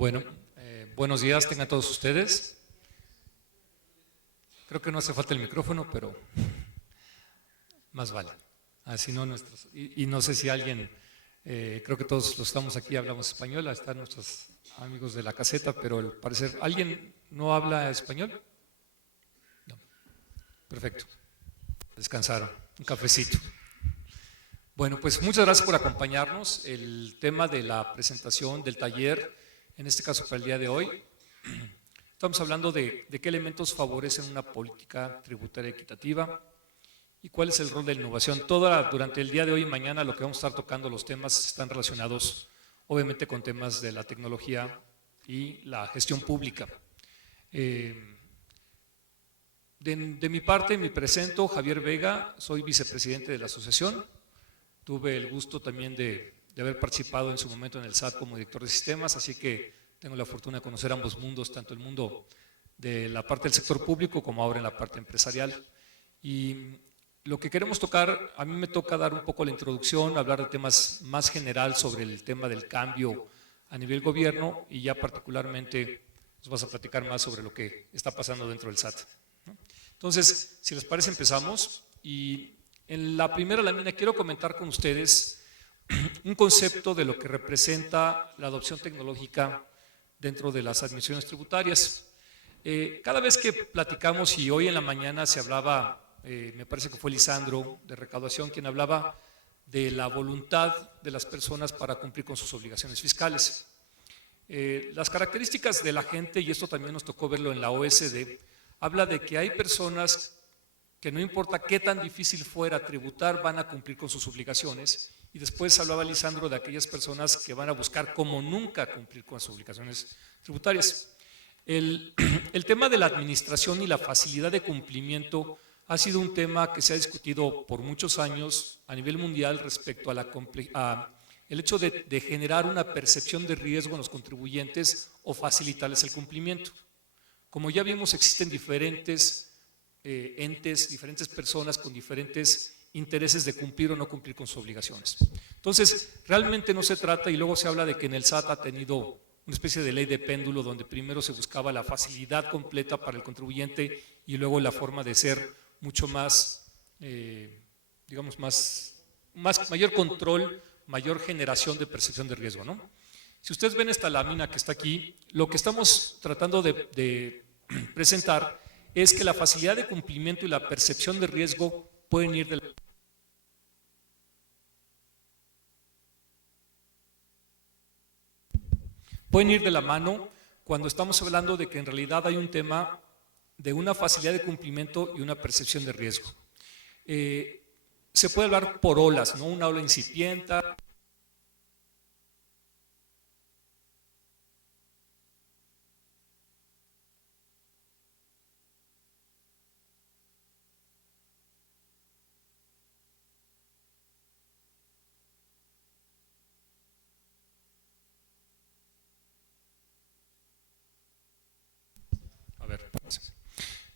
Bueno, buenos días tengan todos ustedes. Creo que no hace falta el micrófono, pero más vale. Así no nuestros. Y no sé si alguien, creo que todos los que estamos aquí hablamos español, están nuestros amigos de la caseta, pero al parecer, ¿alguien no habla español? No. Perfecto. Descansaron. Un cafecito. Bueno, pues muchas gracias por acompañarnos. El tema de la presentación del taller, en este caso para el día de hoy, estamos hablando de qué elementos favorecen una política tributaria equitativa y cuál es el rol de la innovación. Durante el día de hoy y mañana lo que vamos a estar tocando, los temas están relacionados obviamente con temas de la tecnología y la gestión pública. De mi parte me presento, Javier Vega, soy vicepresidente de la asociación. Tuve el gusto también de haber participado en su momento en el SAT como director de sistemas, así que tengo la fortuna de conocer ambos mundos, tanto el mundo de la parte del sector público como ahora en la parte empresarial. Y lo que queremos tocar, a mí me toca dar un poco la introducción, hablar de temas más general sobre el tema del cambio a nivel gobierno y ya particularmente nos vas a platicar más sobre lo que está pasando dentro del SAT, ¿no? Entonces, si les parece empezamos y en la primera lámina quiero comentar con ustedes un concepto de lo que representa la adopción tecnológica dentro de las administraciones tributarias. Cada vez que platicamos, y hoy en la mañana se hablaba, me parece que fue Lisandro de Recaudación quien hablaba de la voluntad de las personas para cumplir con sus obligaciones fiscales. Las características de la gente, y esto también nos tocó verlo en la OSD, habla de que hay personas que no importa qué tan difícil fuera tributar, van a cumplir con sus obligaciones. Y después hablaba Lisandro de aquellas personas que van a buscar como nunca cumplir con sus obligaciones tributarias. El tema de la administración y la facilidad de cumplimiento ha sido un tema que se ha discutido por muchos años a nivel mundial respecto a el hecho de generar una percepción de riesgo en los contribuyentes o facilitarles el cumplimiento. Como ya vimos, existen diferentes entes, diferentes personas con diferentes intereses de cumplir o no cumplir con sus obligaciones. Entonces, realmente no se trata, y luego se habla de que en el SAT ha tenido una especie de ley de péndulo donde primero se buscaba la facilidad completa para el contribuyente y luego la forma de ser mucho más, digamos, mayor control, mayor generación de percepción de riesgo, ¿no? Si ustedes ven esta lámina que está aquí, lo que estamos tratando de presentar es que la facilidad de cumplimiento y la percepción de riesgo pueden ir de la mano cuando estamos hablando de que en realidad hay un tema de una facilidad de cumplimiento y una percepción de riesgo. Se puede hablar por olas, ¿no? Una ola incipiente.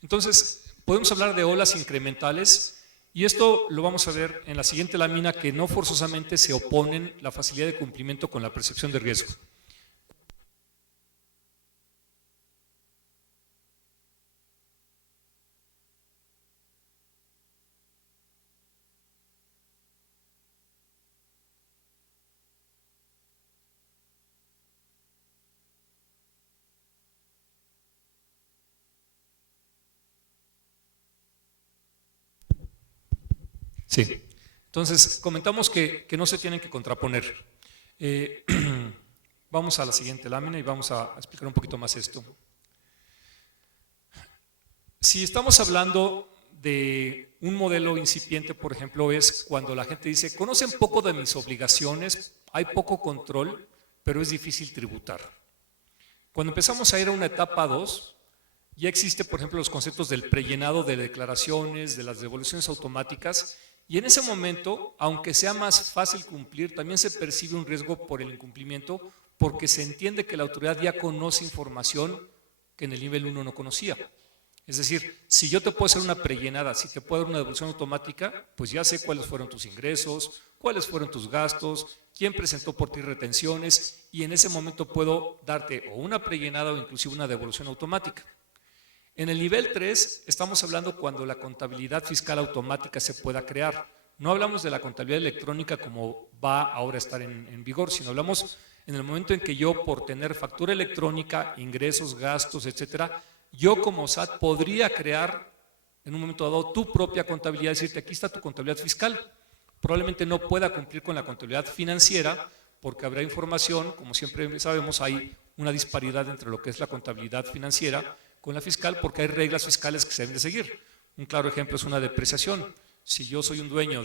Entonces, podemos hablar de olas incrementales y esto lo vamos a ver en la siguiente lámina, que no forzosamente se oponen la facilidad de cumplimiento con la percepción de riesgo. Sí, entonces comentamos que no se tienen que contraponer. Vamos a la siguiente lámina y vamos a explicar un poquito más esto. Si estamos hablando de un modelo incipiente, por ejemplo, es cuando la gente dice, conocen poco de mis obligaciones, hay poco control, pero es difícil tributar. Cuando empezamos a ir a una etapa 2, ya existe, por ejemplo, los conceptos del prellenado de declaraciones, de las devoluciones automáticas, y en ese momento, aunque sea más fácil cumplir, también se percibe un riesgo por el incumplimiento, porque se entiende que la autoridad ya conoce información que en el nivel 1 no conocía. Es decir, si yo te puedo hacer una prellenada, si te puedo dar una devolución automática, pues ya sé cuáles fueron tus ingresos, cuáles fueron tus gastos, quién presentó por ti retenciones, y en ese momento puedo darte o una prellenada o inclusive una devolución automática. En el nivel 3 estamos hablando cuando la contabilidad fiscal automática se pueda crear. No hablamos de la contabilidad electrónica como va ahora a estar en vigor, sino hablamos en el momento en que yo, por tener factura electrónica, ingresos, gastos, etcétera, yo como SAT podría crear en un momento dado tu propia contabilidad, decirte aquí está tu contabilidad fiscal. Probablemente no pueda cumplir con la contabilidad financiera porque habrá información, como siempre sabemos, hay una disparidad entre lo que es la contabilidad financiera con la fiscal porque hay reglas fiscales que se deben de seguir. Un claro ejemplo es una depreciación. Si yo soy un dueño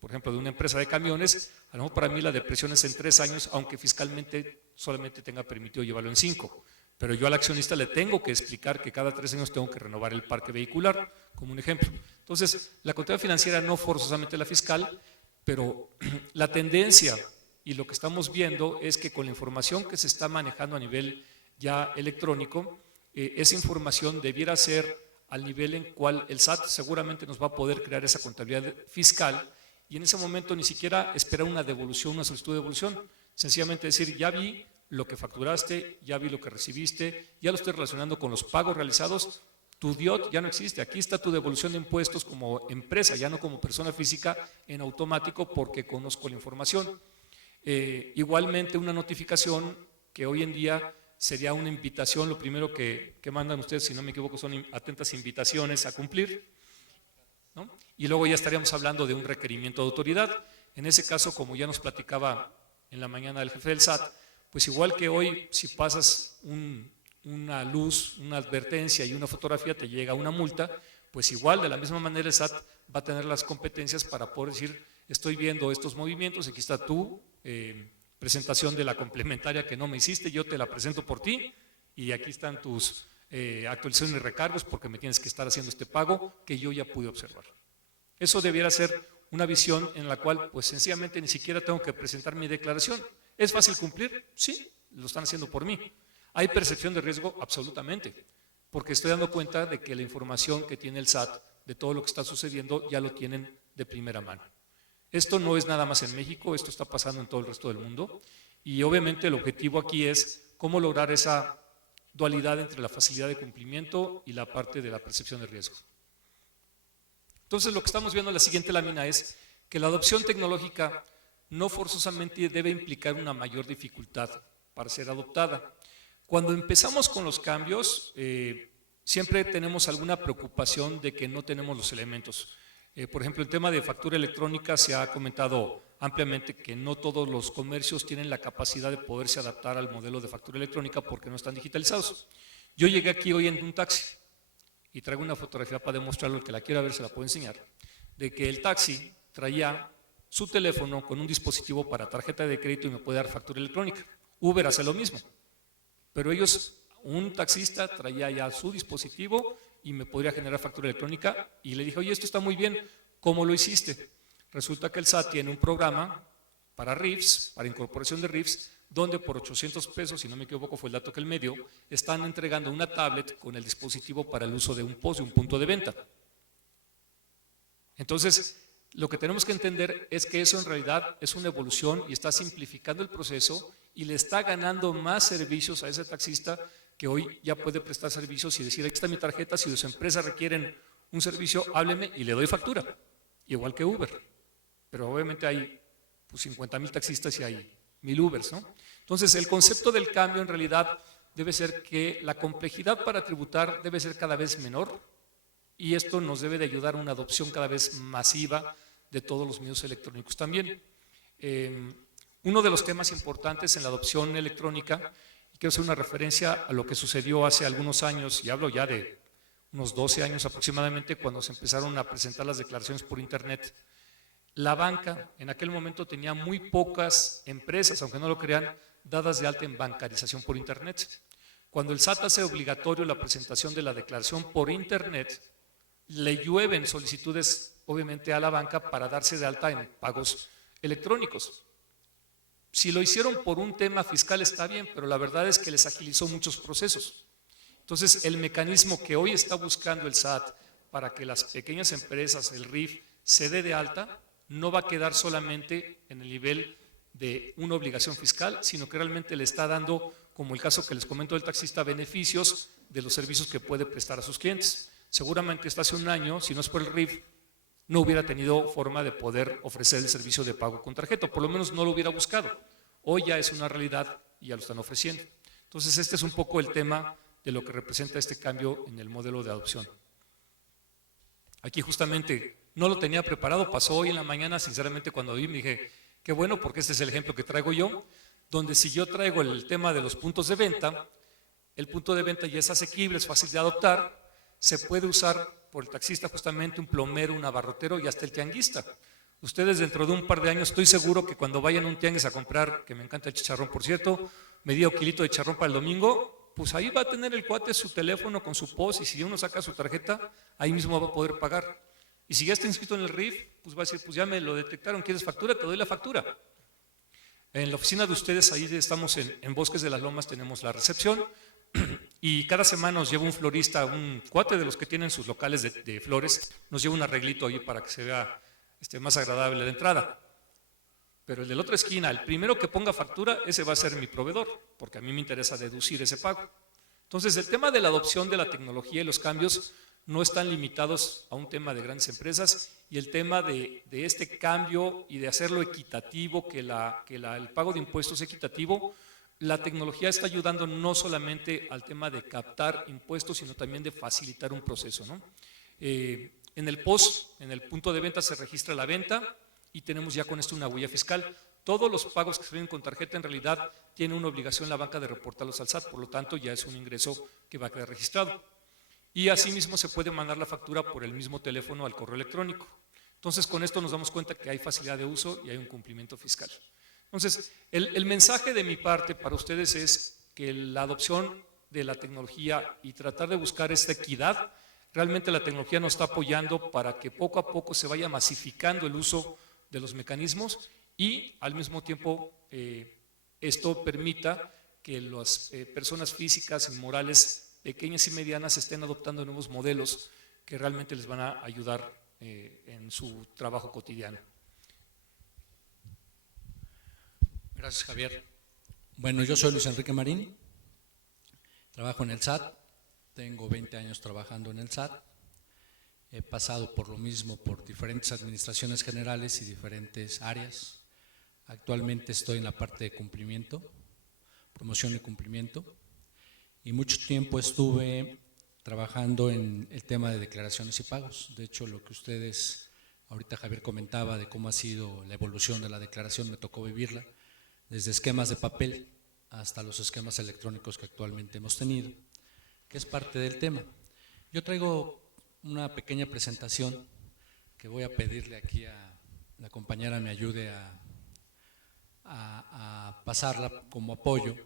por ejemplo, de una empresa de camiones, a lo mejor para mí la depreciación es en 3 años, aunque fiscalmente solamente tenga permitido llevarlo en 5. Pero yo al accionista le tengo que explicar que cada 3 años tengo que renovar el parque vehicular, como un ejemplo. Entonces, la contabilidad financiera no forzosamente la fiscal, pero la tendencia y lo que estamos viendo es que con la información que se está manejando a nivel ya electrónico, esa información debiera ser al nivel en cual el SAT seguramente nos va a poder crear esa contabilidad fiscal y en ese momento ni siquiera esperar una devolución, una solicitud de devolución, sencillamente decir, ya vi lo que facturaste, ya vi lo que recibiste, ya lo estoy relacionando con los pagos realizados, tu DIOT ya no existe, aquí está tu devolución de impuestos como empresa, ya no como persona física en automático porque conozco la información. Igualmente una notificación que hoy en día sería una invitación, lo primero que mandan ustedes, si no me equivoco, son atentas invitaciones a cumplir, ¿no? Y luego ya estaríamos hablando de un requerimiento de autoridad. En ese caso, como ya nos platicaba en la mañana el jefe del SAT, pues igual que hoy, si pasas una luz, una advertencia y una fotografía, te llega una multa, pues igual, de la misma manera el SAT va a tener las competencias para poder decir, estoy viendo estos movimientos, aquí está tu presentación de la complementaria que no me hiciste, yo te la presento por ti y aquí están tus actualizaciones y recargos porque me tienes que estar haciendo este pago que yo ya pude observar. Eso debiera ser una visión en la cual pues sencillamente ni siquiera tengo que presentar mi declaración. ¿Es fácil cumplir? Sí, lo están haciendo por mí. ¿Hay percepción de riesgo? Absolutamente, porque estoy dando cuenta de que la información que tiene el SAT de todo lo que está sucediendo ya lo tienen de primera mano. Esto no es nada más en México, esto está pasando en todo el resto del mundo y obviamente el objetivo aquí es cómo lograr esa dualidad entre la facilidad de cumplimiento y la parte de la percepción de riesgo. Entonces lo que estamos viendo en la siguiente lámina es que la adopción tecnológica no forzosamente debe implicar una mayor dificultad para ser adoptada. Cuando empezamos con los cambios, siempre tenemos alguna preocupación de que no tenemos los elementos. Por ejemplo, el tema de factura electrónica se ha comentado ampliamente que no todos los comercios tienen la capacidad de poderse adaptar al modelo de factura electrónica porque no están digitalizados. Yo llegué aquí hoy en un taxi y traigo una fotografía para demostrarlo, el que la quiera ver se la puedo enseñar, de que el taxi traía su teléfono con un dispositivo para tarjeta de crédito y me puede dar factura electrónica. Uber hace lo mismo, pero ellos, un taxista traía ya su dispositivo y me podría generar factura electrónica y le dije, oye, esto está muy bien, ¿cómo lo hiciste? Resulta que el SAT tiene un programa para RIFs, para incorporación de RIFs, donde por 800 pesos, si no me equivoco fue el dato que él me dio, están entregando una tablet con el dispositivo para el uso de un POS, de un punto de venta. Entonces, lo que tenemos que entender es que eso en realidad es una evolución y está simplificando el proceso y le está ganando más servicios a ese taxista que hoy ya puede prestar servicios y decir, aquí está mi tarjeta, si sus empresas requieren un servicio, hábleme y le doy factura, igual que Uber. Pero obviamente hay pues, 50,000 taxistas y hay 1,000 Ubers, ¿no? Entonces, el concepto del cambio en realidad debe ser que la complejidad para tributar debe ser cada vez menor y esto nos debe de ayudar a una adopción cada vez masiva de todos los medios electrónicos también. Uno de los temas importantes en la adopción electrónica, y quiero hacer una referencia a lo que sucedió hace algunos años, y hablo ya de unos 12 años aproximadamente, cuando se empezaron a presentar las declaraciones por internet. La banca en aquel momento tenía muy pocas empresas, aunque no lo crean, dadas de alta en bancarización por internet. Cuando el SAT hace obligatorio la presentación de la declaración por internet, le llueven solicitudes obviamente a la banca para darse de alta en pagos electrónicos. Si lo hicieron por un tema fiscal está bien, pero la verdad es que les agilizó muchos procesos. Entonces, el mecanismo que hoy está buscando el SAT para que las pequeñas empresas, el RIF, se dé de alta, no va a quedar solamente en el nivel de una obligación fiscal, sino que realmente le está dando, como el caso que les comento del taxista, beneficios de los servicios que puede prestar a sus clientes. Seguramente hasta hace un año, si no es por el RIF, no hubiera tenido forma de poder ofrecer el servicio de pago con tarjeta, por lo menos no lo hubiera buscado. Hoy ya es una realidad y ya lo están ofreciendo. Entonces, este es un poco el tema de lo que representa este cambio en el modelo de adopción. Aquí justamente no lo tenía preparado, pasó hoy en la mañana, sinceramente cuando vi me dije, qué bueno, porque este es el ejemplo que traigo yo, donde si yo traigo el tema de los puntos de venta, el punto de venta ya es asequible, es fácil de adoptar, se puede usar por el taxista justamente, un plomero, un abarrotero y hasta el tianguista. Ustedes dentro de un par de años estoy seguro que cuando vayan a un tianguis a comprar, que me encanta el chicharrón por cierto, medio kilito de chicharrón para el domingo, pues ahí va a tener el cuate su teléfono con su POS y si uno saca su tarjeta, ahí mismo va a poder pagar. Y si ya está inscrito en el RIF, pues va a decir, pues ya me lo detectaron, ¿quieres factura? Te doy la factura. En la oficina de ustedes, ahí estamos en Bosques de las Lomas, tenemos la recepción y cada semana nos lleva un florista, un cuate de los que tienen sus locales de flores, nos lleva un arreglito ahí para que se vea más agradable la entrada. Pero el de la otra esquina, el primero que ponga factura, ese va a ser mi proveedor, porque a mí me interesa deducir ese pago. Entonces, el tema de la adopción de la tecnología y los cambios no están limitados a un tema de grandes empresas y el tema de este cambio y de hacerlo equitativo, que el pago de impuestos es equitativo, la tecnología está ayudando no solamente al tema de captar impuestos, sino también de facilitar un proceso, ¿no? En el POS, en el punto de venta se registra la venta y tenemos ya con esto una huella fiscal. Todos los pagos que se ven con tarjeta en realidad tiene una obligación la banca de reportarlos al SAT, por lo tanto ya es un ingreso que va a quedar registrado. Y asimismo se puede mandar la factura por el mismo teléfono al correo electrónico. Entonces con esto nos damos cuenta que hay facilidad de uso y hay un cumplimiento fiscal. Entonces el mensaje de mi parte para ustedes es que la adopción de la tecnología y tratar de buscar esta equidad, realmente la tecnología nos está apoyando para que poco a poco se vaya masificando el uso de los mecanismos y al mismo tiempo esto permita que las personas físicas y morales pequeñas y medianas estén adoptando nuevos modelos que realmente les van a ayudar en su trabajo cotidiano. Gracias, Javier. Bueno, yo soy Luis Enrique Marín, trabajo en el SAT, tengo 20 años trabajando en el SAT, he pasado por lo mismo, por diferentes administraciones generales y diferentes áreas. Actualmente estoy en la parte de cumplimiento, promoción y cumplimiento, y mucho tiempo estuve trabajando en el tema de declaraciones y pagos. De hecho, lo que ustedes, ahorita Javier comentaba de cómo ha sido la evolución de la declaración, me tocó vivirla, desde esquemas de papel hasta los esquemas electrónicos que actualmente hemos tenido, que es parte del tema. Yo traigo una pequeña presentación que voy a pedirle aquí a la compañera me ayude a pasarla como apoyo,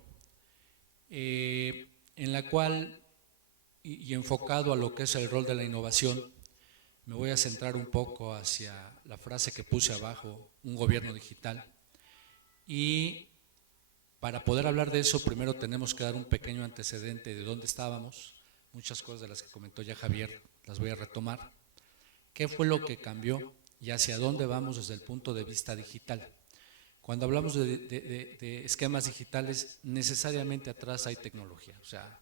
en la cual, y enfocado a lo que es el rol de la innovación, me voy a centrar un poco hacia la frase que puse abajo, un gobierno digital. Y para poder hablar de eso, primero tenemos que dar un pequeño antecedente de dónde estábamos. Muchas cosas de las que comentó ya Javier las voy a retomar. ¿Qué fue lo que cambió y hacia dónde vamos desde el punto de vista digital? Cuando hablamos de esquemas digitales, necesariamente atrás hay tecnología. O sea,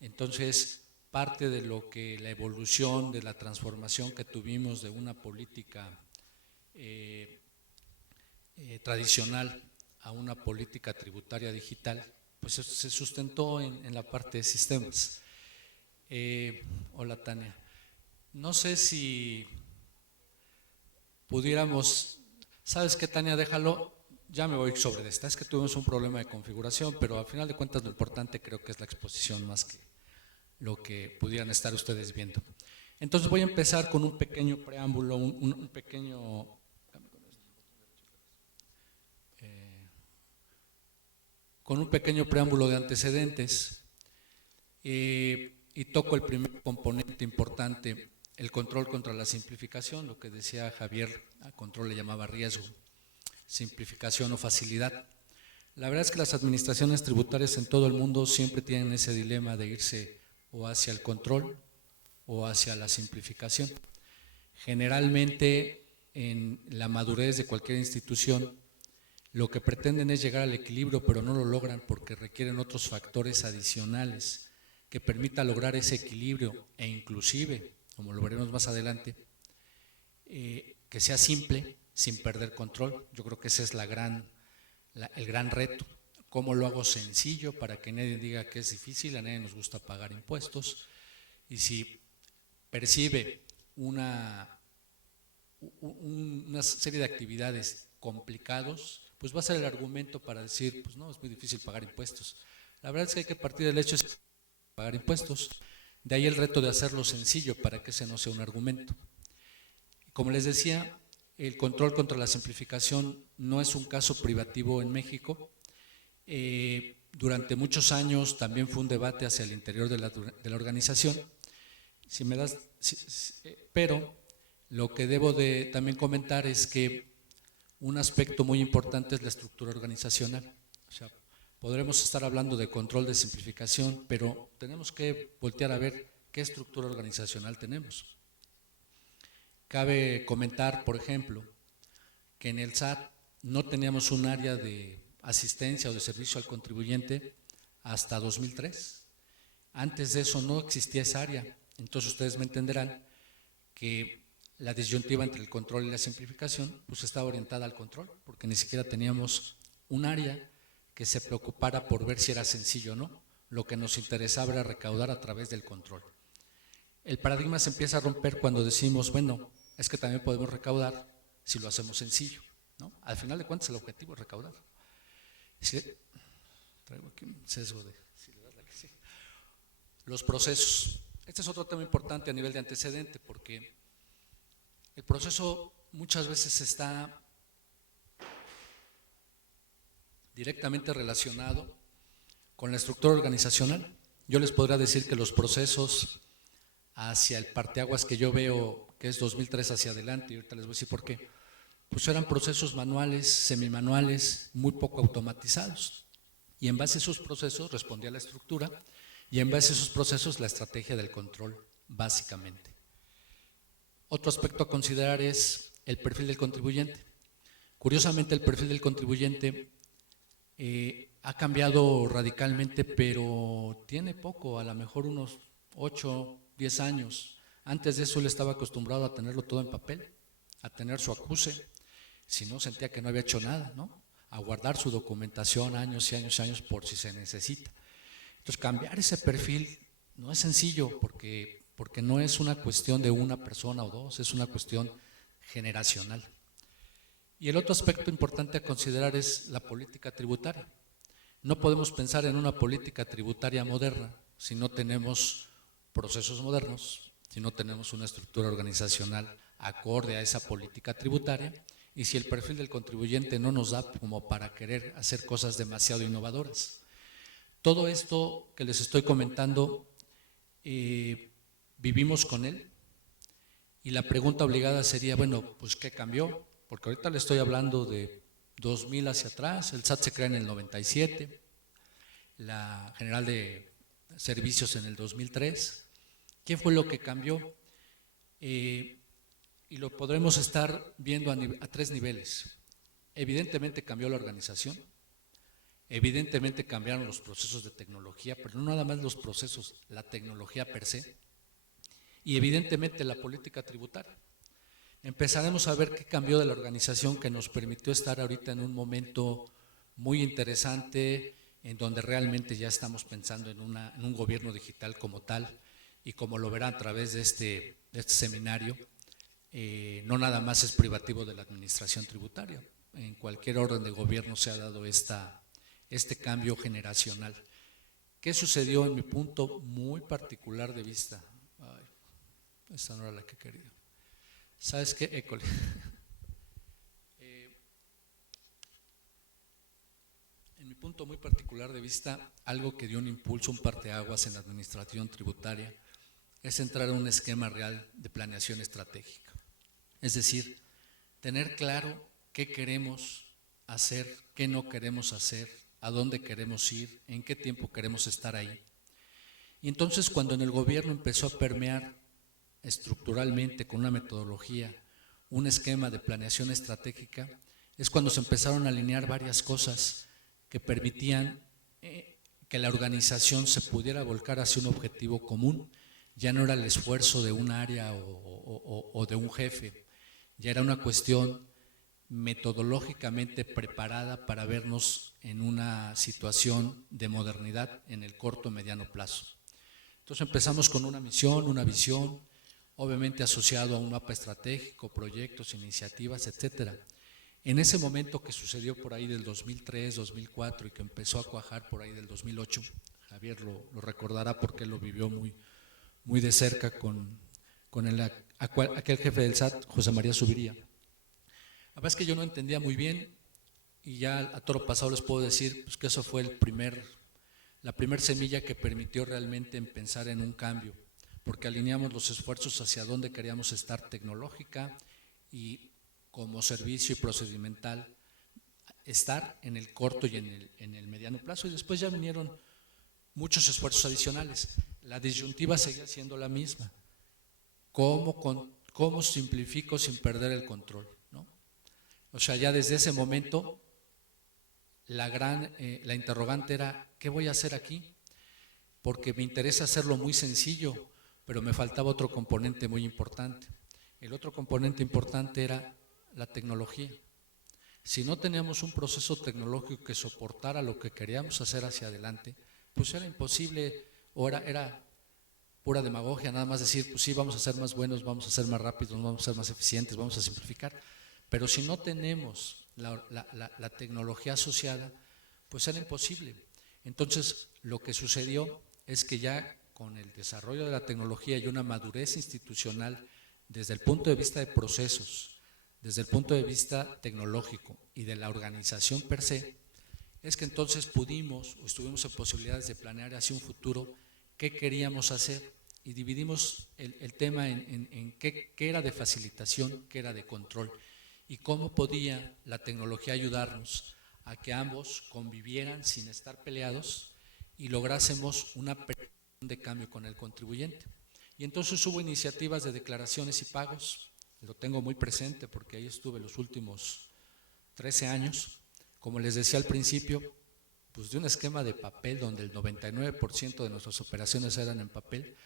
entonces parte de lo que la evolución, de la transformación que tuvimos de una política tradicional a una política tributaria digital, pues se sustentó en la parte de sistemas. Hola Tania, no sé si pudiéramos, ¿sabes qué Tania? Déjalo, ya me voy sobre esta, es que tuvimos un problema de configuración, pero al final de cuentas lo importante creo que es la exposición más que lo que pudieran estar ustedes viendo. Entonces voy a empezar con un pequeño preámbulo, un pequeño… con un pequeño preámbulo de antecedentes y toco el primer componente importante, el control contra la simplificación, lo que decía Javier, al control le llamaba riesgo, simplificación o facilidad. La verdad es que las administraciones tributarias en todo el mundo siempre tienen ese dilema de irse o hacia el control o hacia la simplificación. Generalmente en la madurez de cualquier institución lo que pretenden es llegar al equilibrio, pero no lo logran porque requieren otros factores adicionales que permita lograr ese equilibrio e inclusive, como lo veremos más adelante, que sea simple sin perder control. Yo creo que ese es el gran reto. ¿Cómo lo hago sencillo para que nadie diga que es difícil? A nadie nos gusta pagar impuestos. Y si percibe una serie de actividades complicados, pues va a ser el argumento para decir, pues no, es muy difícil pagar impuestos. La verdad es que hay que partir del hecho de pagar impuestos. De ahí el reto de hacerlo sencillo para que ese no sea un argumento. Como les decía, el control contra la simplificación no es un caso privativo en México. Durante muchos años también fue un debate hacia el interior de la organización. Pero lo que debo de también comentar es que un aspecto muy importante es la estructura organizacional. O sea, podremos estar hablando de control, de simplificación, pero tenemos que voltear a ver qué estructura organizacional tenemos. Cabe comentar, por ejemplo, que en el SAT no teníamos un área de asistencia o de servicio al contribuyente hasta 2003. Antes de eso no existía esa área. Entonces ustedes me entenderán que la disyuntiva entre el control y la simplificación pues estaba orientada al control, porque ni siquiera teníamos un área que se preocupara por ver si era sencillo o no. Lo que nos interesaba era recaudar a través del control. El paradigma se empieza a romper cuando decimos, bueno, es que también podemos recaudar si lo hacemos sencillo, ¿no? Al final de cuentas el objetivo es recaudar. Traigo aquí un sesgo de… Los procesos. Este es otro tema importante a nivel de antecedente, porque el proceso muchas veces está directamente relacionado con la estructura organizacional. Yo les podría decir que los procesos hacia el parteaguas que yo veo, que es 2003 hacia adelante, y ahorita les voy a decir por qué, pues eran procesos manuales, semimanuales, muy poco automatizados. Y en base a esos procesos respondía la estructura, y en base a esos procesos la estrategia del control, básicamente. Otro aspecto a considerar es el perfil del contribuyente. Curiosamente, el perfil del contribuyente ha cambiado radicalmente, pero tiene poco, a lo mejor unos 8, 10 años. Antes de eso él estaba acostumbrado a tenerlo todo en papel, a tener su acuse, si no sentía que no había hecho nada, ¿no? A guardar su documentación años y años y años por si se necesita. Entonces cambiar ese perfil no es sencillo porque no es una cuestión de una persona o dos, es una cuestión generacional. Y el otro aspecto importante a considerar es la política tributaria. No podemos pensar en una política tributaria moderna si no tenemos procesos modernos, si no tenemos una estructura organizacional acorde a esa política tributaria y si el perfil del contribuyente no nos da como para querer hacer cosas demasiado innovadoras. Todo esto que les estoy comentando, vivimos con él y la pregunta obligada sería, bueno, pues ¿qué cambió? Porque ahorita le estoy hablando de 2000 hacia atrás, el SAT se crea en el 97, la General de Servicios en el 2003. ¿Qué fue lo que cambió? Y lo podremos estar viendo a 3 niveles. Evidentemente cambió la organización, evidentemente cambiaron los procesos de tecnología, pero no nada más los procesos, la tecnología per se, y evidentemente la política tributaria. Empezaremos a ver qué cambió de la organización que nos permitió estar ahorita en un momento muy interesante, en donde realmente ya estamos pensando en un gobierno digital como tal, y como lo verán a través de este seminario, no nada más es privativo de la administración tributaria. En cualquier orden de gobierno se ha dado este cambio generacional. ¿Qué sucedió en mi punto muy particular de vista? Ay, esta no era la que quería. ¿Sabes qué? École. En mi punto muy particular de vista, algo que dio un impulso, un parteaguas en la administración tributaria, es entrar en un esquema real de planeación estratégica. Es decir, tener claro qué queremos hacer, qué no queremos hacer, a dónde queremos ir, en qué tiempo queremos estar ahí. Y entonces cuando en el gobierno empezó a permear estructuralmente con una metodología, un esquema de planeación estratégica, es cuando se empezaron a alinear varias cosas que permitían que la organización se pudiera volcar hacia un objetivo común. Ya no era el esfuerzo de un área o de un jefe, ya era una cuestión metodológicamente preparada para vernos en una situación de modernidad en el corto y mediano plazo. Entonces empezamos con una misión, una visión, obviamente asociado a un mapa estratégico, proyectos, iniciativas, etcétera. En ese momento que sucedió por ahí del 2003, 2004 y que empezó a cuajar por ahí del 2008, Javier lo recordará porque él lo vivió muy de cerca con aquel jefe del SAT, José María Zuviría. La verdad es que yo no entendía muy bien y ya a toro pasado les puedo decir pues, que eso fue la primer semilla que permitió realmente pensar en un cambio, porque alineamos los esfuerzos hacia dónde queríamos estar tecnológica y como servicio y procedimental, estar en el corto y en el mediano plazo, y después ya vinieron muchos esfuerzos adicionales. La disyuntiva seguía siendo la misma: ¿cómo simplifico sin perder el control? ¿No? O sea, ya desde ese momento la interrogante era: ¿qué voy a hacer aquí? Porque me interesa hacerlo muy sencillo, pero me faltaba otro componente muy importante. El otro componente importante era la tecnología. Si no teníamos un proceso tecnológico que soportara lo que queríamos hacer hacia adelante, pues era imposible, o era pura demagogia, nada más decir, pues sí, vamos a ser más buenos, vamos a ser más rápidos, vamos a ser más eficientes, vamos a simplificar. Pero si no tenemos la tecnología asociada, pues era imposible. Entonces, lo que sucedió es que ya con el desarrollo de la tecnología y una madurez institucional desde el punto de vista de procesos, desde el punto de vista tecnológico y de la organización per se, es que entonces pudimos o estuvimos en posibilidades de planear hacia un futuro qué queríamos hacer, y dividimos el tema en qué era de facilitación, qué era de control, y cómo podía la tecnología ayudarnos a que ambos convivieran sin estar peleados y lográsemos una percepción de cambio con el contribuyente. Y entonces hubo iniciativas de declaraciones y pagos, lo tengo muy presente porque ahí estuve los últimos 13 años, como les decía al principio, pues de un esquema de papel donde el 99% de nuestras operaciones eran en papel,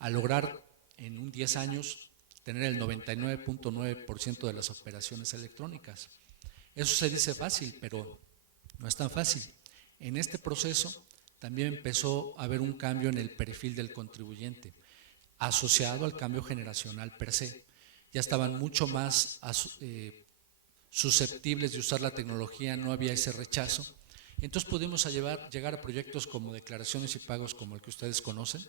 a lograr en 10 años tener el 99.9% de las operaciones electrónicas. Eso se dice fácil, pero no es tan fácil. En este proceso también empezó a haber un cambio en el perfil del contribuyente, asociado al cambio generacional per se. Ya estaban mucho más susceptibles de usar la tecnología, no había ese rechazo. Entonces pudimos llegar a proyectos como declaraciones y pagos como el que ustedes conocen.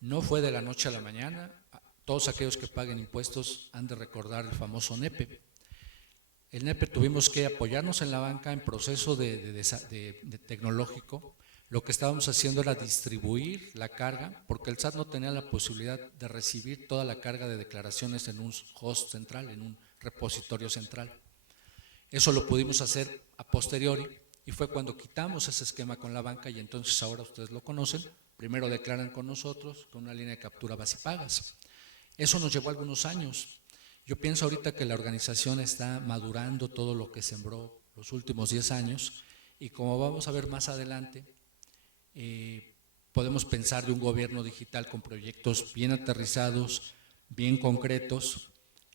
No fue de la noche a la mañana. Todos aquellos que paguen impuestos han de recordar el famoso NEPE. El NEPE tuvimos que apoyarnos en la banca en proceso de tecnológico. Lo que estábamos haciendo era distribuir la carga, porque el SAT no tenía la posibilidad de recibir toda la carga de declaraciones en un host central, en un repositorio central. Eso lo pudimos hacer a posteriori y fue cuando quitamos ese esquema con la banca, y entonces ahora ustedes lo conocen. Primero declaran con nosotros con una línea de captura base y pagas. Eso nos llevó algunos años. Yo pienso ahorita que la organización está madurando todo lo que sembró los últimos 10 años, y como vamos a ver más adelante, podemos pensar de un gobierno digital con proyectos bien aterrizados, bien concretos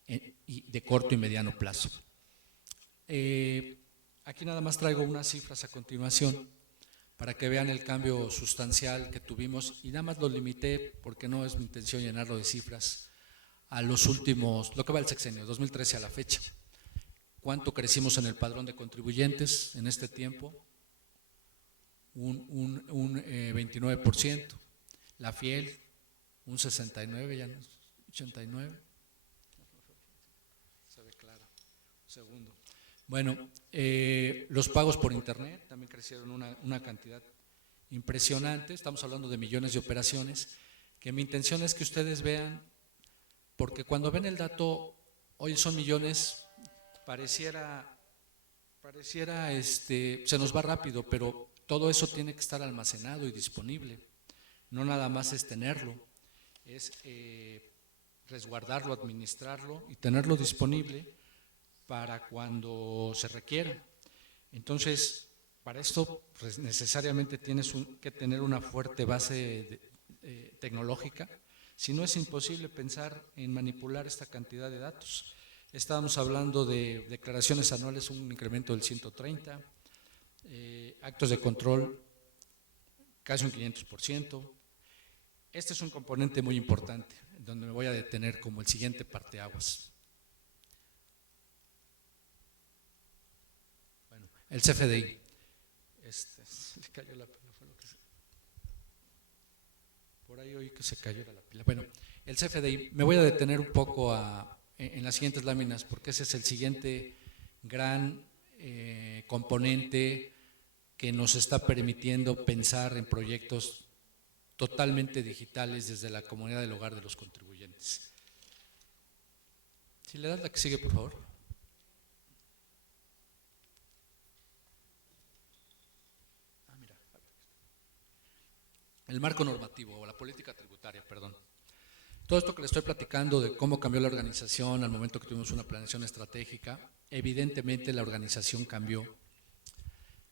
y de corto y mediano plazo. Aquí nada más traigo unas cifras a continuación para que vean el cambio sustancial que tuvimos, y nada más lo limité porque no es mi intención llenarlo de cifras a los últimos, lo que va el sexenio, 2013 a la fecha. ¿Cuánto crecimos en el padrón de contribuyentes en este tiempo? Un 29%, la FIEL un 69%, ya no, 89%, se ve claro, segundo. Bueno, los pagos por internet también crecieron una cantidad impresionante, estamos hablando de millones de operaciones, que mi intención es que ustedes vean, porque cuando ven el dato, hoy son millones, pareciera se nos va rápido, pero todo eso tiene que estar almacenado y disponible. no nada más es tenerlo, es resguardarlo, administrarlo y tenerlo disponible para cuando se requiera. Entonces, para esto pues, necesariamente tienes que tener una fuerte base tecnológica, si no es imposible pensar en manipular esta cantidad de datos. Estábamos hablando de declaraciones anuales, un incremento del 130%, actos de control casi un 500%. Este es un componente muy importante, donde me voy a detener como el siguiente parteaguas. Bueno, el CFDI. Le cayó la pila, fue lo que por ahí oí que se cayó la pila. Bueno, el CFDI, me voy a detener un poco en las siguientes láminas, porque ese es el siguiente gran componente que nos está permitiendo pensar en proyectos totalmente digitales desde la comunidad del hogar de los contribuyentes. Si le das la que sigue, por favor. El marco normativo o la política tributaria, perdón. Todo esto que le estoy platicando de cómo cambió la organización al momento que tuvimos una planeación estratégica, evidentemente la organización cambió.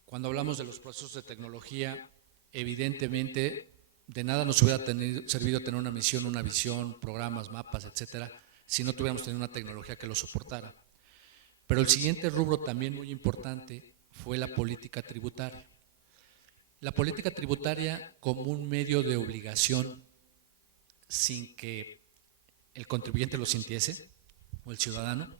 Cuando hablamos de los procesos de tecnología, evidentemente de nada nos hubiera servido tener una misión, una visión, programas, mapas, etcétera, si no tuviéramos tenido una tecnología que lo soportara. Pero el siguiente rubro también muy importante fue la política tributaria. La política tributaria como un medio de obligación sin que el contribuyente lo sintiese o el ciudadano,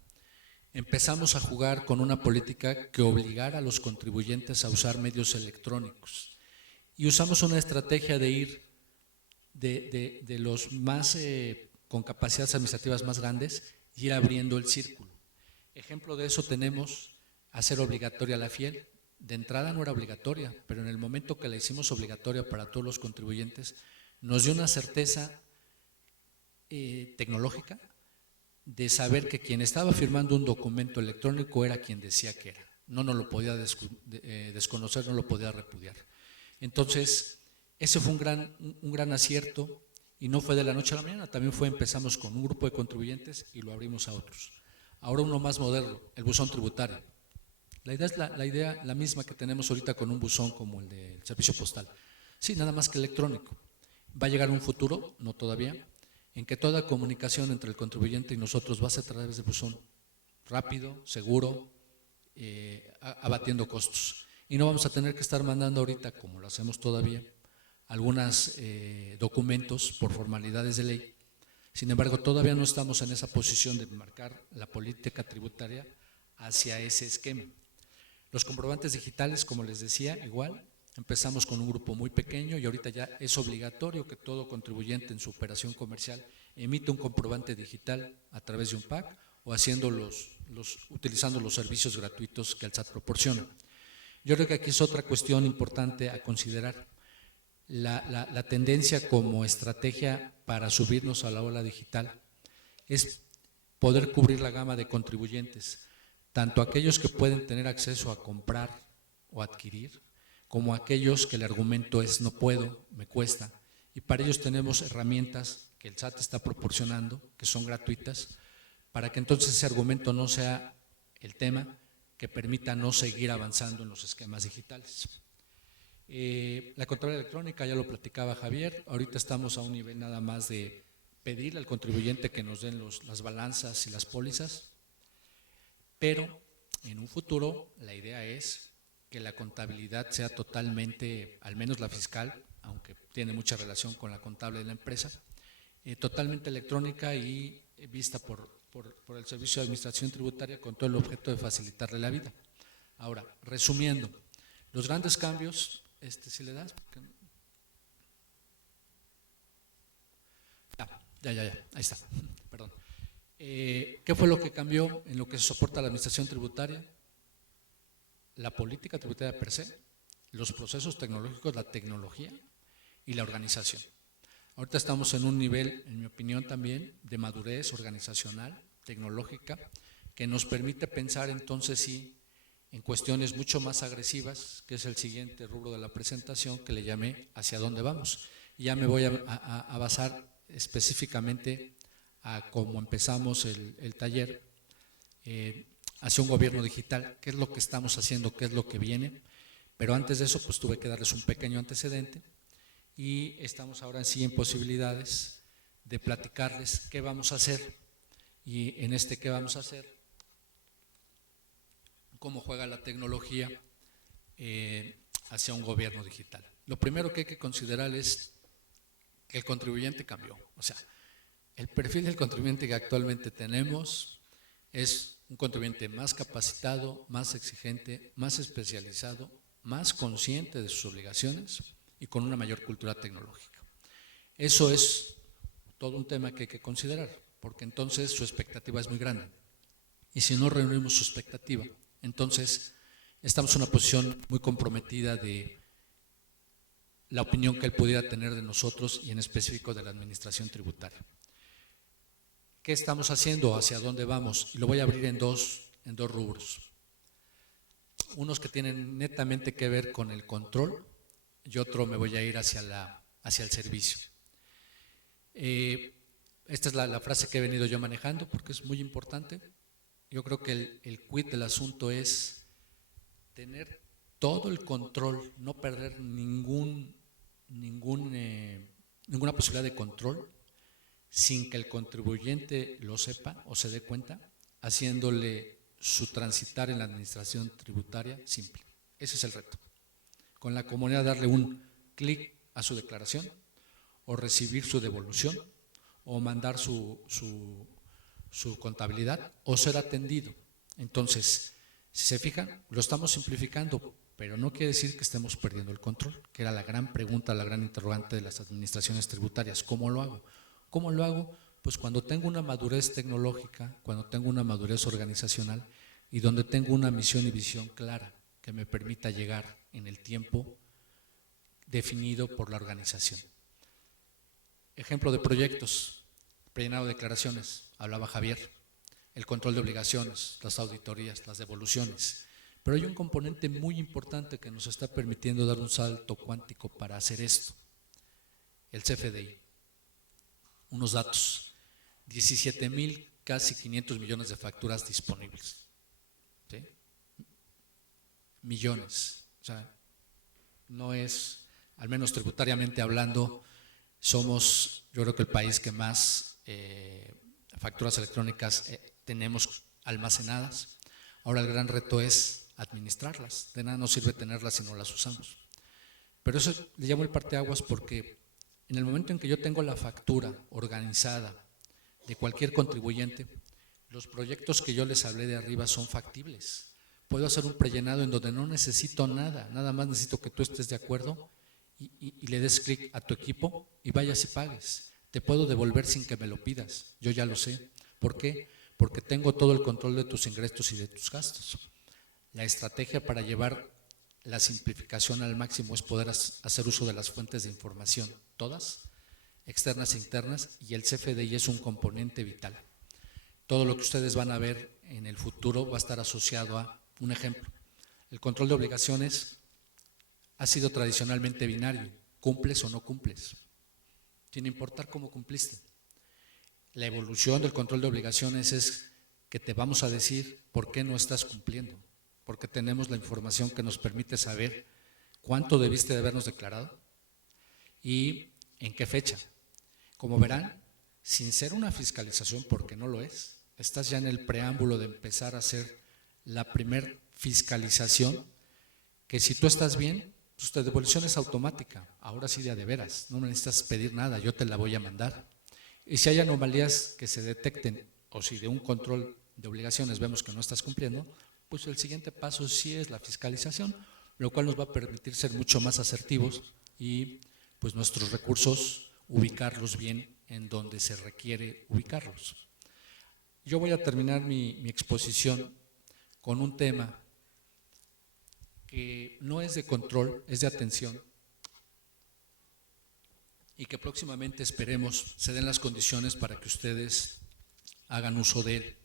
empezamos a jugar con una política que obligara a los contribuyentes a usar medios electrónicos y usamos una estrategia de ir de los más con capacidades administrativas más grandes y ir abriendo el círculo. Ejemplo de eso tenemos hacer obligatoria la FIEL. De entrada no era obligatoria, pero en el momento que la hicimos obligatoria para todos los contribuyentes, nos dio una certeza tecnológica de saber que quien estaba firmando un documento electrónico era quien decía que era. No nos lo podía desconocer, no lo podía repudiar. Entonces, ese fue un gran acierto y no fue de la noche a la mañana, también empezamos con un grupo de contribuyentes y lo abrimos a otros. Ahora uno más moderno, el buzón tributario. La idea es la misma que tenemos ahorita con un buzón como el del servicio postal. Sí, nada más que electrónico. Va a llegar un futuro, no todavía, en que toda comunicación entre el contribuyente y nosotros va a ser a través de buzón. Rápido, seguro, abatiendo costos. Y no vamos a tener que estar mandando ahorita, como lo hacemos todavía, algunos documentos por formalidades de ley. Sin embargo, todavía no estamos en esa posición de marcar la política tributaria hacia ese esquema. Los comprobantes digitales, como les decía, igual, empezamos con un grupo muy pequeño y ahorita ya es obligatorio que todo contribuyente en su operación comercial emita un comprobante digital a través de un PAC o utilizando los servicios gratuitos que el SAT proporciona. Yo creo que aquí es otra cuestión importante a considerar. La tendencia como estrategia para subirnos a la ola digital es poder cubrir la gama de contribuyentes, tanto aquellos que pueden tener acceso a comprar o adquirir, como aquellos que el argumento es no puedo, me cuesta, y para ellos tenemos herramientas que el SAT está proporcionando, que son gratuitas, para que entonces ese argumento no sea el tema que permita no seguir avanzando en los esquemas digitales. La contabilidad electrónica, ya lo platicaba Javier, ahorita estamos a un nivel nada más de pedirle al contribuyente que nos den las balanzas y las pólizas, pero en un futuro la idea es que la contabilidad sea totalmente, al menos la fiscal, aunque tiene mucha relación con la contable de la empresa, totalmente electrónica y vista por el Servicio de Administración Tributaria con todo el objeto de facilitarle la vida. Ahora, resumiendo, los grandes cambios, si le das, ya, ahí está, perdón. ¿Qué fue lo que cambió en lo que se soporta la administración tributaria? La política tributaria per se, los procesos tecnológicos, la tecnología y la organización. Ahorita estamos en un nivel, en mi opinión también, de madurez organizacional, tecnológica, que nos permite pensar entonces sí en cuestiones mucho más agresivas, que es el siguiente rubro de la presentación que le llamé hacia dónde vamos. y ya me voy a basar específicamente a cómo empezamos el taller, hacia un gobierno digital, qué es lo que estamos haciendo, qué es lo que viene, pero antes de eso pues tuve que darles un pequeño antecedente y estamos ahora sí en posibilidades de platicarles qué vamos a hacer y en este qué vamos a hacer, cómo juega la tecnología hacia un gobierno digital. Lo primero que hay que considerar es que el contribuyente cambió, o sea, el perfil del contribuyente que actualmente tenemos es un contribuyente más capacitado, más exigente, más especializado, más consciente de sus obligaciones y con una mayor cultura tecnológica. Eso es todo un tema que hay que considerar, porque entonces su expectativa es muy grande. Y si no reunimos su expectativa, entonces estamos en una posición muy comprometida de la opinión que él pudiera tener de nosotros y en específico de la administración tributaria. ¿Qué estamos haciendo? ¿Hacia dónde vamos? Y lo voy a abrir en dos rubros. Unos que tienen netamente que ver con el control y otro me voy a ir hacia el servicio. Esta es la frase que he venido yo manejando porque es muy importante. Yo creo que el quid del asunto es tener todo el control, no perder ninguna posibilidad de control sin que el contribuyente lo sepa o se dé cuenta, haciéndole su transitar en la administración tributaria simple. Ese es el reto. Con la comunidad darle un clic a su declaración o recibir su devolución o mandar su contabilidad o ser atendido. Entonces, si se fijan, lo estamos simplificando, pero no quiere decir que estemos perdiendo el control, que era la gran pregunta, la gran interrogante de las administraciones tributarias. ¿Cómo lo hago? ¿Cómo lo hago? Pues cuando tengo una madurez tecnológica, cuando tengo una madurez organizacional y donde tengo una misión y visión clara que me permita llegar en el tiempo definido por la organización. Ejemplo de proyectos, rellenado de declaraciones, hablaba Javier, el control de obligaciones, las auditorías, las devoluciones. Pero hay un componente muy importante que nos está permitiendo dar un salto cuántico para hacer esto, el CFDI. Unos datos, 17,000, casi 500 millones de facturas disponibles, ¿sí? Millones, o sea, no es, al menos tributariamente hablando, somos yo creo que el país que más facturas electrónicas tenemos almacenadas. Ahora el gran reto es administrarlas, de nada nos sirve tenerlas si no las usamos. Pero eso le llamo el parteaguas porque en el momento en que yo tengo la factura organizada de cualquier contribuyente, los proyectos que yo les hablé de arriba son factibles. Puedo hacer un prellenado en donde no necesito nada, nada más necesito que tú estés de acuerdo y le des clic a tu equipo y vayas y pagues. Te puedo devolver sin que me lo pidas, yo ya lo sé. ¿Por qué? Porque tengo todo el control de tus ingresos y de tus gastos. La estrategia para llevar la simplificación al máximo es poder hacer uso de las fuentes de información, todas, externas e internas, y el CFDI es un componente vital. Todo lo que ustedes van a ver en el futuro va a estar asociado a un ejemplo. El control de obligaciones ha sido tradicionalmente binario, cumples o no cumples, sin importar cómo cumpliste. La evolución del control de obligaciones es que te vamos a decir por qué no estás cumpliendo, porque tenemos la información que nos permite saber cuánto debiste de habernos declarado y en qué fecha. Como verán, sin ser una fiscalización, porque no lo es, estás ya en el preámbulo de empezar a hacer la primer fiscalización, que si tú estás bien, pues tu devolución es automática, ahora sí de veras, no necesitas pedir nada, yo te la voy a mandar. Y si hay anomalías que se detecten, o si de un control de obligaciones vemos que no estás cumpliendo, pues el siguiente paso sí es la fiscalización, lo cual nos va a permitir ser mucho más asertivos y pues nuestros recursos ubicarlos bien en donde se requiere ubicarlos. Yo voy a terminar mi exposición con un tema que no es de control, es de atención y que próximamente esperemos se den las condiciones para que ustedes hagan uso de él.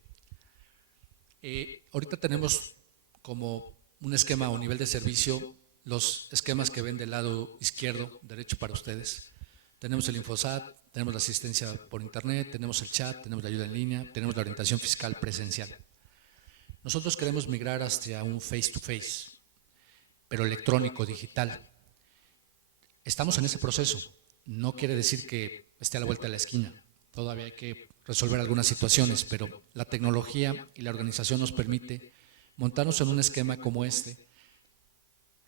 Ahorita tenemos como un esquema o nivel de servicio, los esquemas que ven del lado izquierdo, derecho para ustedes, tenemos el Infosat, tenemos la asistencia por internet, tenemos el chat, tenemos la ayuda en línea, tenemos la orientación fiscal presencial. Nosotros queremos migrar hacia un face-to-face, pero electrónico, digital. Estamos en ese proceso. No quiere decir que esté a la vuelta de la esquina. Todavía hay que resolver algunas situaciones, pero la tecnología y la organización nos permite montarnos en un esquema como este,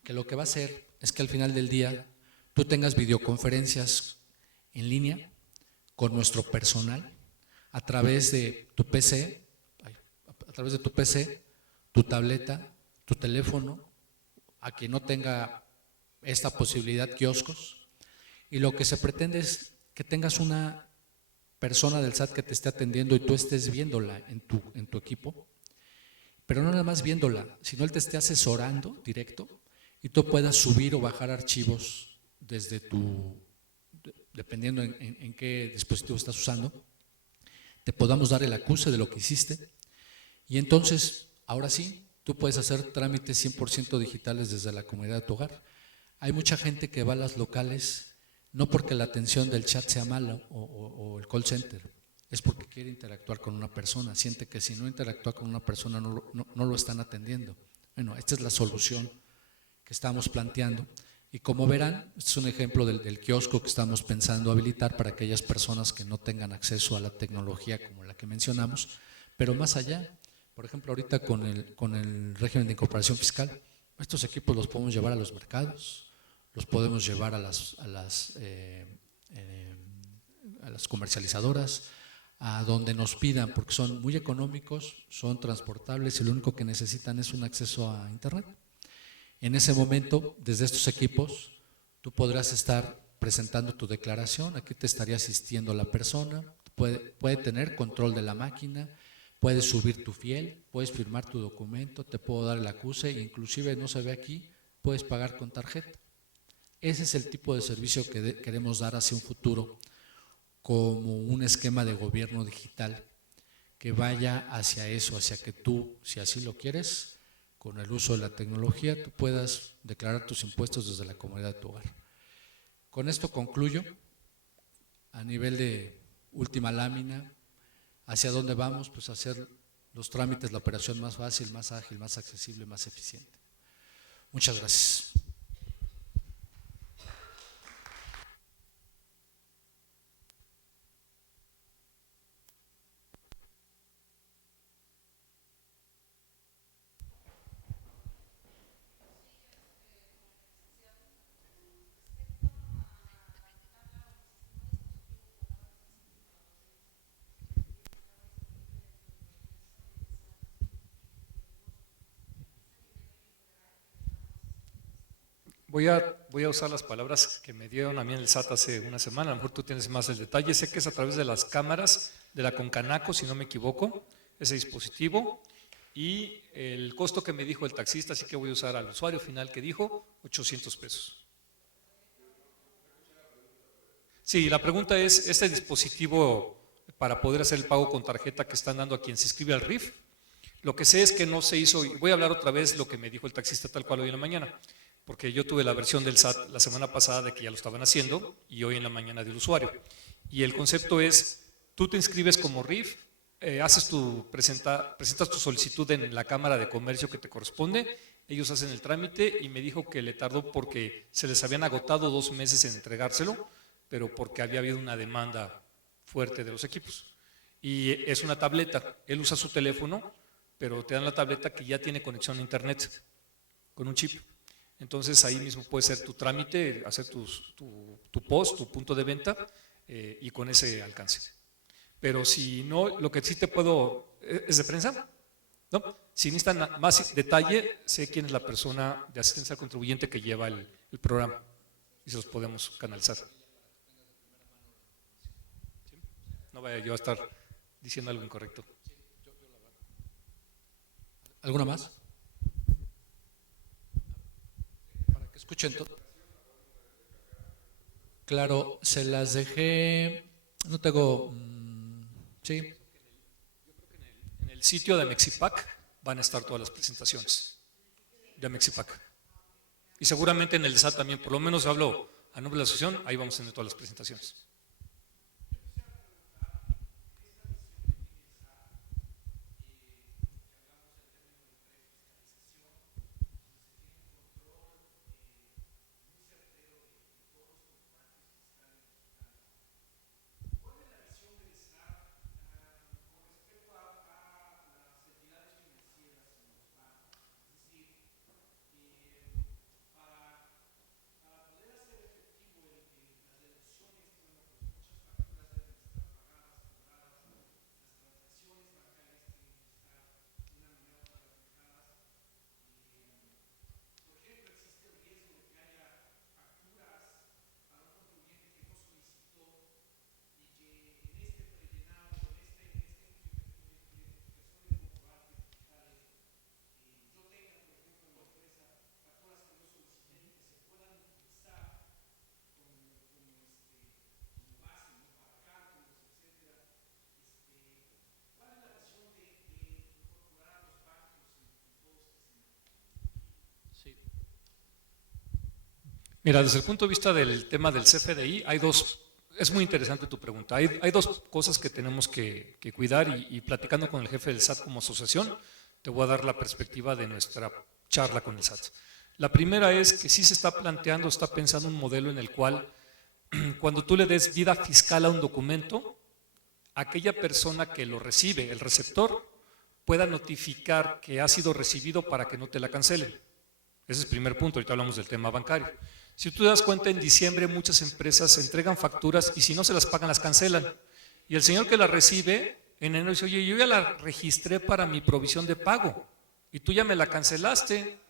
que lo que va a hacer es que al final del día tú tengas videoconferencias en línea con nuestro personal a través de tu PC, tu tableta, tu teléfono, a quien no tenga esta posibilidad, kioscos, y lo que se pretende es que tengas una persona del SAT que te esté atendiendo y tú estés viéndola en tu equipo, pero no nada más viéndola, sino él te esté asesorando directo y tú puedas subir o bajar archivos desde dependiendo en qué dispositivo estás usando, te podamos dar el acuse de lo que hiciste y entonces, ahora sí, tú puedes hacer trámites 100% digitales desde la comodidad de tu hogar. Hay mucha gente que va a las locales no porque la atención del chat sea mala o el call center, es porque quiere interactuar con una persona, siente que si no interactúa con una persona no lo están atendiendo. Bueno, esta es la solución que estamos planteando y como verán, este es un ejemplo del kiosco que estamos pensando habilitar para aquellas personas que no tengan acceso a la tecnología como la que mencionamos, pero más allá, por ejemplo ahorita con el régimen de incorporación fiscal, estos equipos los podemos llevar a los mercados, los podemos llevar a las comercializadoras, a donde nos pidan, porque son muy económicos, son transportables y lo único que necesitan es un acceso a internet. En ese momento, desde estos equipos, tú podrás estar presentando tu declaración, aquí te estaría asistiendo la persona, puede tener control de la máquina, puedes subir tu fiel, puedes firmar tu documento, te puedo dar el acuse e inclusive no se ve aquí, puedes pagar con tarjeta. Ese es el tipo de servicio que queremos dar hacia un futuro como un esquema de gobierno digital que vaya hacia eso, hacia que tú, si así lo quieres, con el uso de la tecnología, tú puedas declarar tus impuestos desde la comodidad de tu hogar. Con esto concluyo, a nivel de última lámina, ¿hacia dónde vamos? Pues hacer los trámites, la operación más fácil, más ágil, más accesible, más eficiente. Muchas gracias. Voy a usar las palabras que me dieron a mí en el SAT hace una semana, a lo mejor tú tienes más el detalle. Sé que es a través de las cámaras de la Concanaco, si no me equivoco, ese dispositivo, y el costo que me dijo el taxista, así que voy a usar al usuario final que dijo, 800 pesos. Sí, la pregunta es, este dispositivo para poder hacer el pago con tarjeta que están dando a quien se inscribe al RIF, lo que sé es que no se hizo, y voy a hablar otra vez lo que me dijo el taxista tal cual hoy en la mañana, porque yo tuve la versión del SAT la semana pasada de que ya lo estaban haciendo y hoy en la mañana del usuario. Y el concepto es, tú te inscribes como RIF, presentas tu solicitud en la Cámara de Comercio que te corresponde, ellos hacen el trámite y me dijo que le tardó porque se les habían agotado 2 meses en entregárselo, pero porque había habido una demanda fuerte de los equipos. Y es una tableta, él usa su teléfono, pero te dan la tableta que ya tiene conexión a internet con un chip. Entonces ahí mismo puede ser tu trámite, hacer tu post, tu punto de venta y con ese alcance. Pero si no, lo que sí te puedo, ¿es de prensa? ¿No? Si necesitan más detalle, sé quién es la persona de asistencia al contribuyente que lleva el programa y se los podemos canalizar. ¿Sí? No vaya yo a estar diciendo algo incorrecto. ¿Alguna más? Para que escuchen todo. Claro, se las dejé, no tengo, sí. Yo creo que en el sitio de Mexipac van a estar todas las presentaciones de Mexipac. Y seguramente en el SAT también, por lo menos hablo a nombre de la asociación, ahí vamos a tener todas las presentaciones. Mira, desde el punto de vista del tema del CFDI, es muy interesante tu pregunta, hay dos cosas que tenemos que cuidar y platicando con el jefe del SAT como asociación, te voy a dar la perspectiva de nuestra charla con el SAT. La primera es que sí se está planteando, está pensando un modelo en el cual cuando tú le des vida fiscal a un documento, aquella persona que lo recibe, el receptor, pueda notificar que ha sido recibido para que no te la cancelen. Ese es el primer punto, ahorita hablamos del tema bancario. Si tú te das cuenta, en diciembre muchas empresas entregan facturas y si no se las pagan, las cancelan. Y el señor que la recibe, en enero dice, oye, yo ya la registré para mi provisión de pago y tú ya me la cancelaste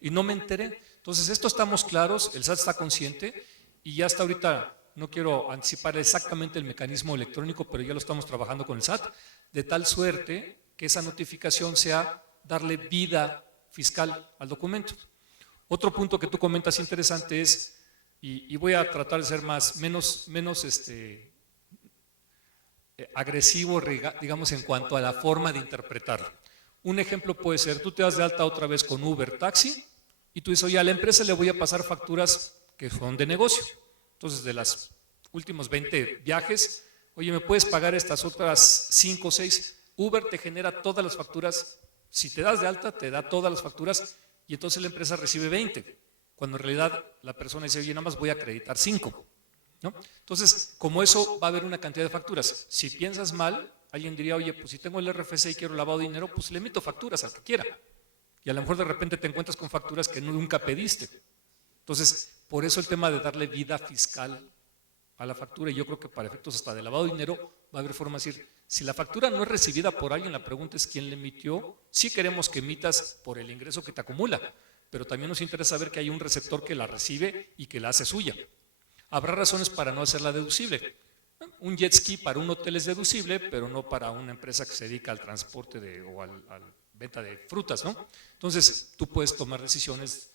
y no me enteré. Entonces, esto estamos claros, el SAT está consciente y ya hasta ahorita, no quiero anticipar exactamente el mecanismo electrónico, pero ya lo estamos trabajando con el SAT, de tal suerte que esa notificación sea darle vida fiscal al documento. Otro punto que tú comentas interesante es, y voy a tratar de ser menos agresivo, digamos, en cuanto a la forma de interpretarlo. Un ejemplo puede ser, tú te das de alta otra vez con Uber Taxi y tú dices, oye, a la empresa le voy a pasar facturas que son de negocio. Entonces, de los últimos 20 viajes, oye, ¿me puedes pagar estas otras 5 o 6? Uber te genera todas las facturas, si te das de alta, te da todas las facturas y entonces la empresa recibe 20, cuando en realidad la persona dice, oye, nada más voy a acreditar 5. ¿No? Entonces, como eso va a haber una cantidad de facturas. Si piensas mal, alguien diría, oye, pues si tengo el RFC y quiero lavado de dinero, pues le emito facturas al que quiera. Y a lo mejor de repente te encuentras con facturas que nunca pediste. Entonces, por eso el tema de darle vida fiscal a la factura, y yo creo que para efectos hasta de lavado de dinero va a haber forma de decir, si la factura no es recibida por alguien, la pregunta es quién la emitió. Sí queremos que emitas por el ingreso que te acumula, pero también nos interesa saber que hay un receptor que la recibe y que la hace suya. Habrá razones para no hacerla deducible. Un jet ski para un hotel es deducible, pero no para una empresa que se dedica al transporte o a la venta de frutas, ¿no? Entonces, tú puedes tomar decisiones.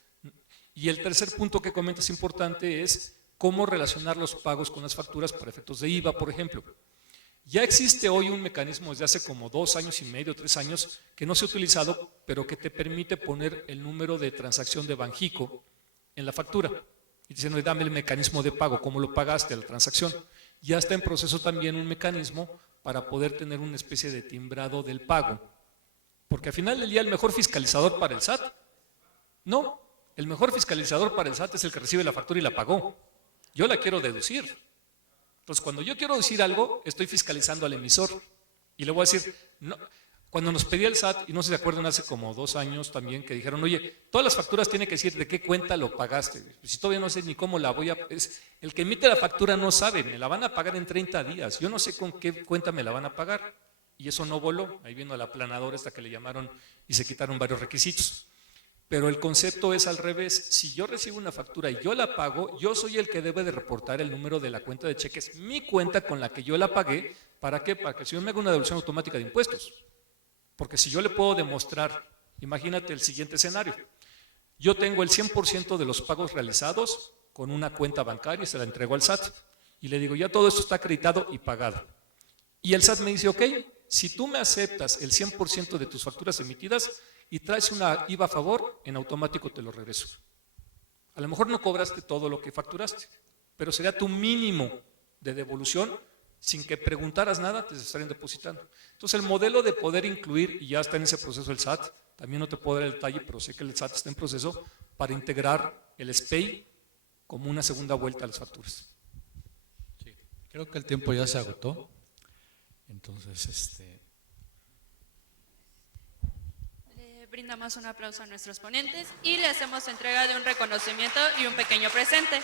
Y el tercer punto que comentas importante es cómo relacionar los pagos con las facturas para efectos de IVA, por ejemplo. Ya existe hoy un mecanismo desde hace como 2 años y medio, 3 años, que no se ha utilizado, pero que te permite poner el número de transacción de Banxico en la factura. Y diciendo, dame el mecanismo de pago, cómo lo pagaste a la transacción. Ya está en proceso también un mecanismo para poder tener una especie de timbrado del pago. Porque al final del día el mejor fiscalizador para el SAT, no, el mejor fiscalizador para el SAT es el que recibe la factura y la pagó. Yo la quiero deducir. Entonces, cuando yo quiero decir algo, estoy fiscalizando al emisor. Y le voy a decir, no, cuando nos pedía el SAT, y no sé si se acuerdan, hace como 2 años también, que dijeron, oye, todas las facturas tienen que decir de qué cuenta lo pagaste. Si todavía no sé ni cómo la voy a... el que emite la factura no sabe, me la van a pagar en 30 días. Yo no sé con qué cuenta me la van a pagar. Y eso no voló. Ahí vino la aplanadora esta que le llamaron y se quitaron varios requisitos. Pero el concepto es al revés. Si yo recibo una factura y yo la pago, yo soy el que debe de reportar el número de la cuenta de cheques, mi cuenta con la que yo la pagué. ¿Para qué? Para que el señor me haga una devolución automática de impuestos. Porque si yo le puedo demostrar, imagínate el siguiente escenario. Yo tengo el 100% de los pagos realizados con una cuenta bancaria y se la entrego al SAT. Y le digo, ya todo esto está acreditado y pagado. Y el SAT me dice, ok, si tú me aceptas el 100% de tus facturas emitidas y traes una IVA a favor, en automático te lo regreso. A lo mejor no cobraste todo lo que facturaste, pero sería tu mínimo de devolución, sin que preguntaras nada, te estarían depositando. Entonces el modelo de poder incluir, y ya está en ese proceso el SAT, también no te puedo dar el detalle, pero sé que el SAT está en proceso para integrar el SPEI como una segunda vuelta a las facturas. Sí, creo que el tiempo ya se agotó, entonces Le brindamos un aplauso a nuestros ponentes y le hacemos entrega de un reconocimiento y un pequeño presente.